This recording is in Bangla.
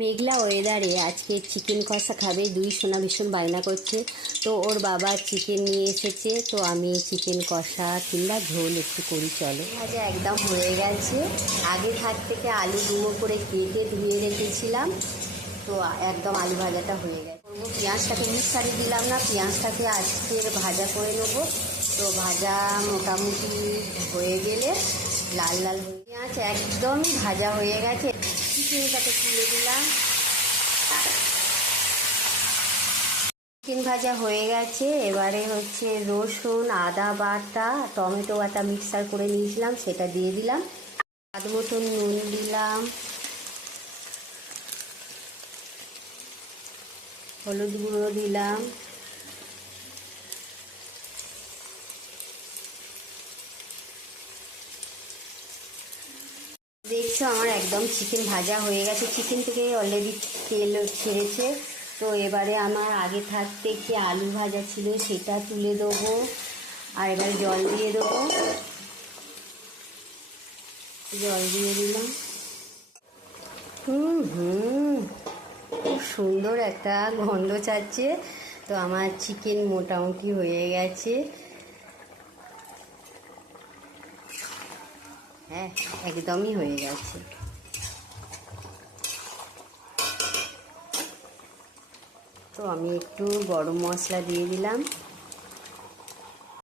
মেঘলা ওয়েদারে আজকে চিকেন কষা খাবে। দুই সোনা ভীষণ বায়না করছে, তো ওর বাবা চিকেন নিয়ে এসেছে। তো আমি চিকেন কষা কিংবা ঝোল একটু করি, চলো। ভাজা একদম হয়ে গেছে। আগে থাক থেকে আলু ডুমো করে কেটে ধুয়ে রেখেছিলাম, তো একদম আলু ভাজাটা হয়ে গেছে। করবো পেঁয়াজটাকে মিক্সারে দিলাম না, পেঁয়াজটাকে আজকে ভাজা করে নেবো। তো ভাজা মোটামুটি হয়ে গেলে লাল লাল হয়ে পেঁয়াজ একদমই ভাজা হয়ে গেছে, চিকেনটাকে তুলে দিলাম। চিকেন ভাজা হয়ে গেছে, এবারে হচ্ছে রসুন আদা বাটা টমেটো বাটা মিক্সার করে নিয়েছিলাম, সেটা দিয়ে দিলাম। স্বাদ মতন নুন দিলাম, হলুদ গুঁড়ো দিলাম, দেখছো আমার একদম চিকেন ভাজা হয়ে গেছে, চিকেন থেকে অলরেডি তেল ছেড়েছে। তো এবারে আমার আগে থাকতে কি আলু ভাজা ছিল সেটা তুলে দেবো, আর এবারে জল দিয়ে দেবো। জল দিয়ে দিলাম। খুব সুন্দর একটা গন্ধ ছাড়ছে। তো আমার চিকেন মোটামুটি হয়ে গেছে। হ্যাঁ, একদমই হয়ে গেছে। তো আমি একটু গরম মশলা দিয়ে দিলাম।